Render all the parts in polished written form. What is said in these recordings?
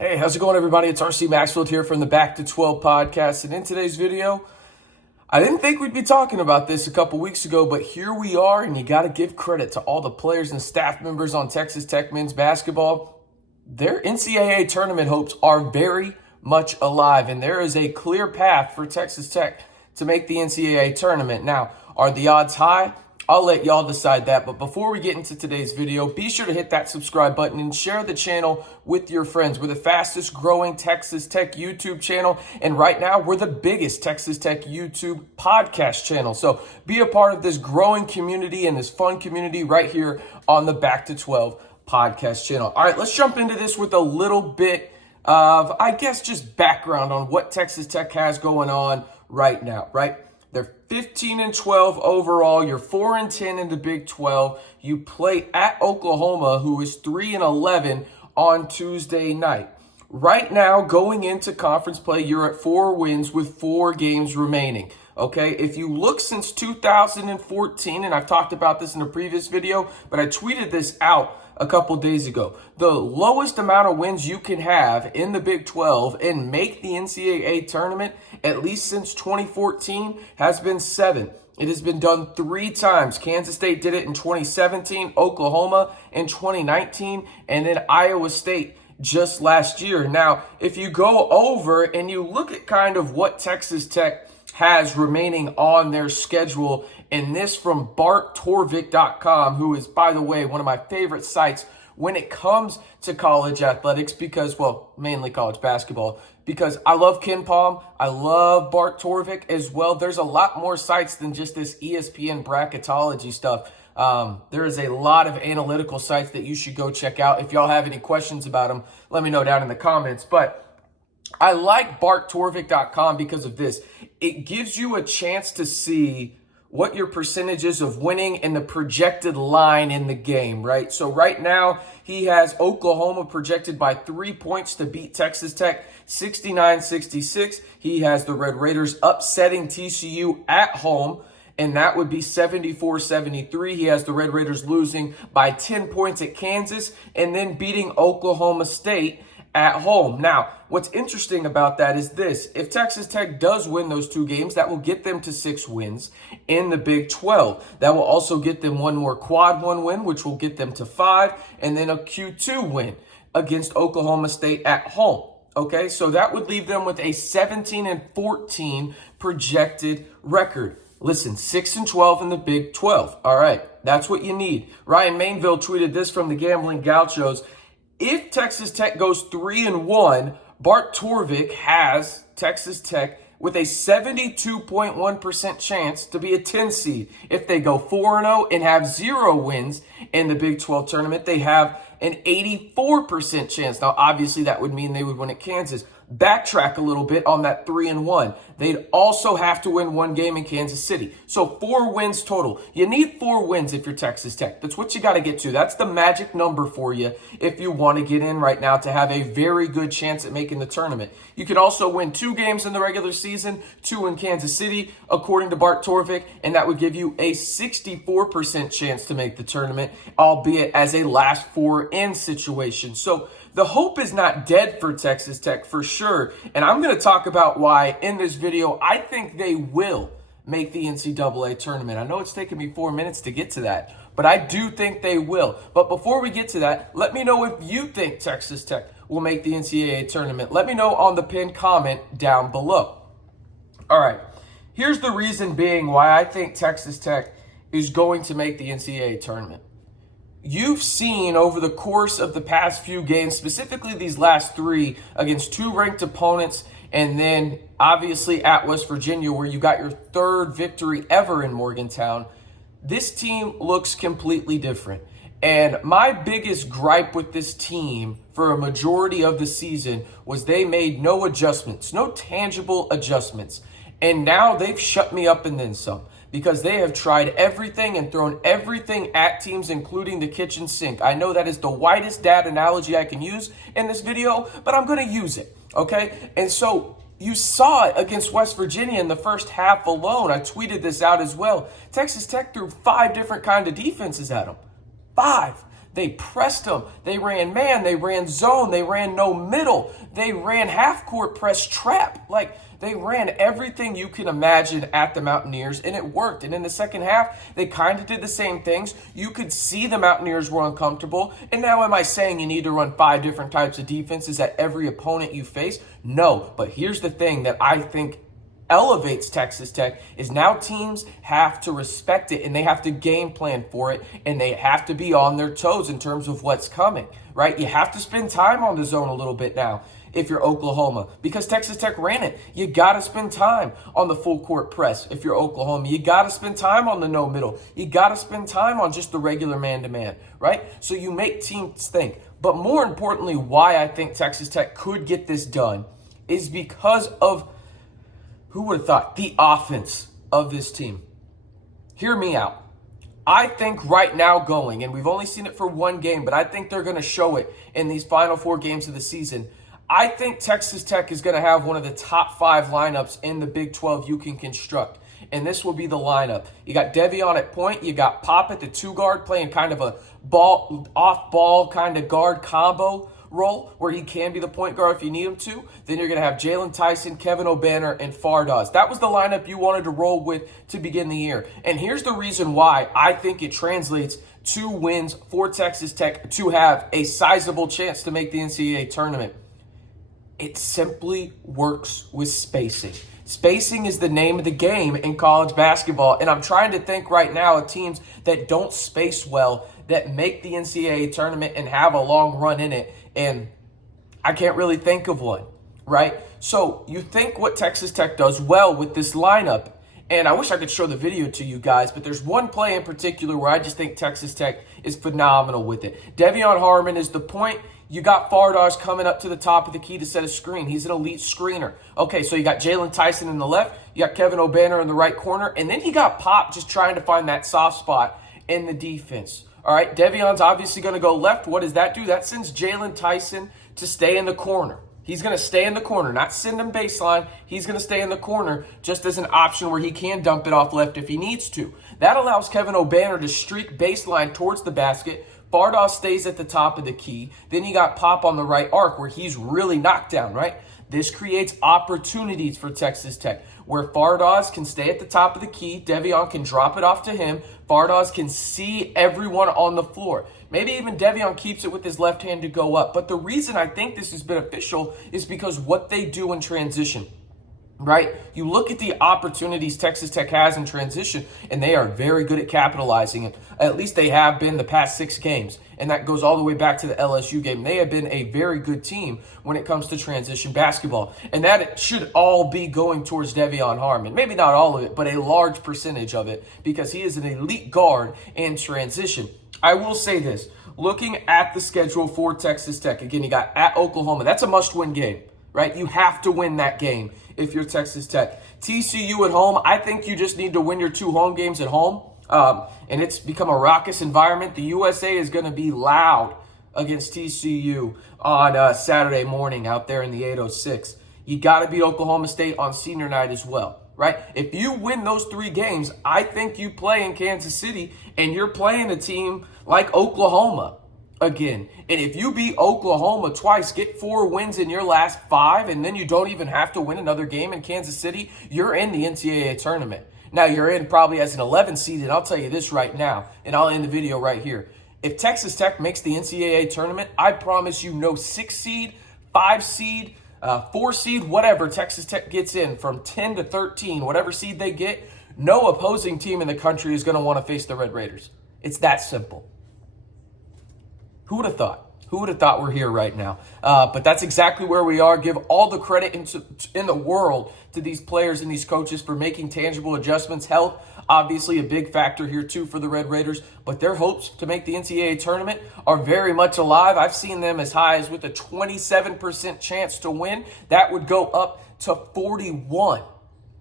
Hey, how's it going, everybody? It's RC Maxfield here from the Back to 12 podcast. And in today's video, I didn't think we'd be talking about this a couple weeks ago, but here we are, and you got to give credit to all the players and staff members on Texas Tech men's basketball. Their NCAA tournament hopes are very much alive, and there is a clear path for Texas Tech to make the NCAA tournament. Now, are the odds high? I'll let y'all decide that. But before we get into today's video, be sure to hit that subscribe button and share the channel with your friends. We're the fastest growing Texas Tech YouTube channel. And right now, we're the biggest Texas Tech YouTube podcast channel. So be a part of this growing community and this fun community right here on the Back to 12 podcast channel. All right, let's jump into this with a little bit of, I guess, just background on what Texas Tech has going on right now, right? They're 15-12 overall. You're 4-10 in the Big 12. You play at Oklahoma, who is 3-11 on Tuesday night. Right now, going into conference play, you're at 4 wins with 4 games remaining. Okay, if you look since 2014, and I've talked about this in a previous video, but I tweeted this out a couple days ago. The lowest amount of wins you can have in the Big 12 and make the NCAA tournament, at least since 2014, has been 7. It has been done 3 times. Kansas State did it in 2017, Oklahoma in 2019, and then Iowa State just last year. Now, if you go over and you look at kind of what Texas Tech has remaining on their schedule, and this from bracketologist.com, who is, by the way, one of my favorite sites when it comes to college athletics because, well, mainly college basketball, because I love Ken Palm. I love Bart Torvik as well. There's a lot more sites than just this ESPN bracketology stuff. There is a lot of analytical sites that you should go check out. If y'all have any questions about them, let me know down in the comments. But I like bracketologist.com because of this. It gives you a chance to see what your percentages of winning and the projected line in the game, right? So right now, he has Oklahoma projected by 3 points to beat Texas Tech, 69-66. He has the Red Raiders upsetting TCU at home, and that would be 74-73. He has the Red Raiders losing by 10 points at Kansas and then beating Oklahoma State at home. Now, what's interesting about that is this. If Texas Tech does win those 2 games, that will get them to 6 wins in the Big 12. That will also get them one more quad 1 win, which will get them to 5, and then a Q2 win against Oklahoma State at home. Okay, so that would leave them with a 17-14 projected record. Listen, 6-12 in the Big 12. All right, that's what you need. Ryan Mainville tweeted this from the Gambling Gauchos. If Texas Tech goes 3-1, Bart Torvik has Texas Tech with a 72.1% chance to be a 10 seed. If they go 4-0 and have 0 wins in the Big 12 tournament, they have an 84% chance. Now, obviously, that would mean they would win at Kansas. Backtrack a little bit on that 3-1. They'd also have to win 1 game in Kansas City. So 4 wins total. You need 4 wins if you're Texas Tech. That's what you got to get to. That's the magic number for you if you want to get in right now to have a very good chance at making the tournament. You could also win 2 games in the regular season, 2 in Kansas City, according to Bart Torvik, and that would give you a 64% chance to make the tournament, albeit as a last 4 in situation. So the hope is not dead for Texas Tech for sure, and I'm going to talk about why in this video I think they will make the NCAA tournament. I know it's taken me 4 minutes to get to that, but I do think they will. But before we get to that, let me know if you think Texas Tech will make the NCAA tournament. Let me know on the pinned comment down below. All right, here's the reason being why I think Texas Tech is going to make the NCAA tournament. You've seen over the course of the past few games, specifically these last 3 against 2 ranked opponents, and then obviously at West Virginia where you got your 3rd victory ever in Morgantown, this team looks completely different. And my biggest gripe with this team for a majority of the season was they made no adjustments, no tangible adjustments. And now they've shut me up and then some, because they have tried everything and thrown everything at teams, including the kitchen sink. I know that is the widest dad analogy I can use in this video, but I'm going to use it, okay? And so you saw it against West Virginia in the first half alone. I tweeted this out as well. Texas Tech threw 5 different kinds of defenses at them. 5. They pressed them. They ran man. They ran zone. They ran no middle. They ran half-court press trap. Like, they ran everything you can imagine at the Mountaineers, and it worked. And in the second half, they kind of did the same things. You could see the Mountaineers were uncomfortable. And now am I saying you need to run 5 different types of defenses at every opponent you face? No. But here's the thing that I think elevates Texas Tech is now teams have to respect it, and they have to game plan for it, and they have to be on their toes in terms of what's coming, right? You have to spend time on the zone a little bit now if you're Oklahoma, because Texas Tech ran it. You got to spend time on the full court press if you're Oklahoma. You got to spend time on the no middle. You got to spend time on just the regular man-to-man, right? So you make teams think. But more importantly, why I think Texas Tech could get this done is because of, who would have thought, the offense of this team. Hear me out. I think right now going, and we've only seen it for one game, but I think they're going to show it in these final 4 games of the season. I think Texas Tech is going to have one of the top 5 lineups in the Big 12 you can construct. And this will be the lineup. You got Devion at point. You got Pop at the 2 guard playing kind of a off-ball kind of guard combo role where he can be the point guard if you need him to. Then you're going to have Jalen Tyson, Kevin O'Banner, and Fardaws. That was the lineup you wanted to roll with to begin the year. And here's the reason why I think it translates to wins for Texas Tech to have a sizable chance to make the NCAA tournament. It simply works with spacing. Spacing is the name of the game in college basketball. And I'm trying to think right now of teams that don't space well, that make the NCAA tournament and have a long run in it. And I can't really think of one, right? So you think what Texas Tech does well with this lineup. And I wish I could show the video to you guys, but there's one play in particular where I just think Texas Tech is phenomenal with it. Devion Harmon is the point. You got Fardaws coming up to the top of the key to set a screen. He's an elite screener. Okay, so you got Jalen Tyson in the left. You got Kevin O'Banner in the right corner. And then you got Pop just trying to find that soft spot in the defense. All right, Devion's obviously going to go left. What does that do? That sends Jalen Tyson to stay in the corner. He's going to stay in the corner, not send him baseline. He's going to stay in the corner just as an option where he can dump it off left if he needs to. That allows Kevin O'Banner to streak baseline towards the basket. Fardaws stays at the top of the key. Then you got Pop on the right arc where he's really knocked down, right? This creates opportunities for Texas Tech where Fardaws can stay at the top of the key. Devion can drop it off to him. Fardaws can see everyone on the floor. Maybe even Devion keeps it with his left hand to go up. But the reason I think this is beneficial is because what they do in transition. Right? You look at the opportunities Texas Tech has in transition, and they are very good at capitalizing it. At least they have been the past 6 games, and that goes all the way back to the LSU game. They have been a very good team when it comes to transition basketball, and that should all be going towards Devion Harmon. Maybe not all of it, but a large percentage of it, because he is an elite guard in transition. I will say this, looking at the schedule for Texas Tech, again, you got at Oklahoma. That's a must-win game, right? You have to win that game if you're Texas Tech. TCU at home, I think you just need to win your 2 home games at home. And it's become a raucous environment. The USA is going to be loud against TCU on Saturday morning out there in the 806. You got to beat Oklahoma State on senior night as well, right? If you win those 3 games, I think you play in Kansas City and you're playing a team like Oklahoma again. And if you beat Oklahoma twice, get 4 wins in your last 5, and then you don't even have to win another game in Kansas City, you're in the NCAA tournament. Now, you're in probably as an 11 seed, and I'll tell you this right now, and I'll end the video right here. If Texas Tech makes the NCAA tournament, I promise you no 6 seed, 5 seed, 4 seed, whatever Texas Tech gets in from 10 to 13, whatever seed they get, no opposing team in the country is going to want to face the Red Raiders. It's that simple. Who would have thought? Who would have thought we're here right now? But that's exactly where we are. Give all the credit in the world to these players and these coaches for making tangible adjustments. Health, obviously a big factor here too for the Red Raiders, but their hopes to make the NCAA tournament are very much alive. I've seen them as high as with a 27% chance to win. That would go up to 41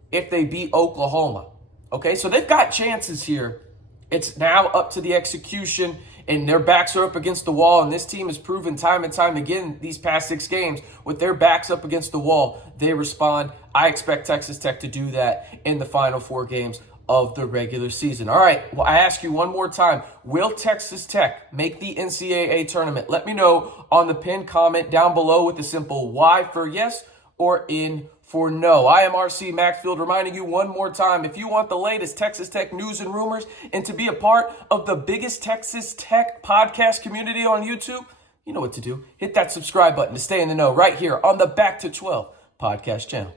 if they beat Oklahoma. Okay, so they've got chances here. It's now up to the execution, and their backs are up against the wall, and this team has proven time and time again these past 6 games, with their backs up against the wall, they respond. I expect Texas Tech to do that in the final 4 games. of the regular season. All right, well, I ask you one more time, will Texas Tech make the NCAA tournament? Let me know on the pinned comment down below with the simple Y for yes or N for no. I am RC Maxfield, reminding you one more time, if you want the latest Texas Tech news and rumors and to be a part of the biggest Texas Tech podcast community on YouTube, you know what to do. Hit that subscribe button to stay in the know right here on the Back to 12 podcast channel.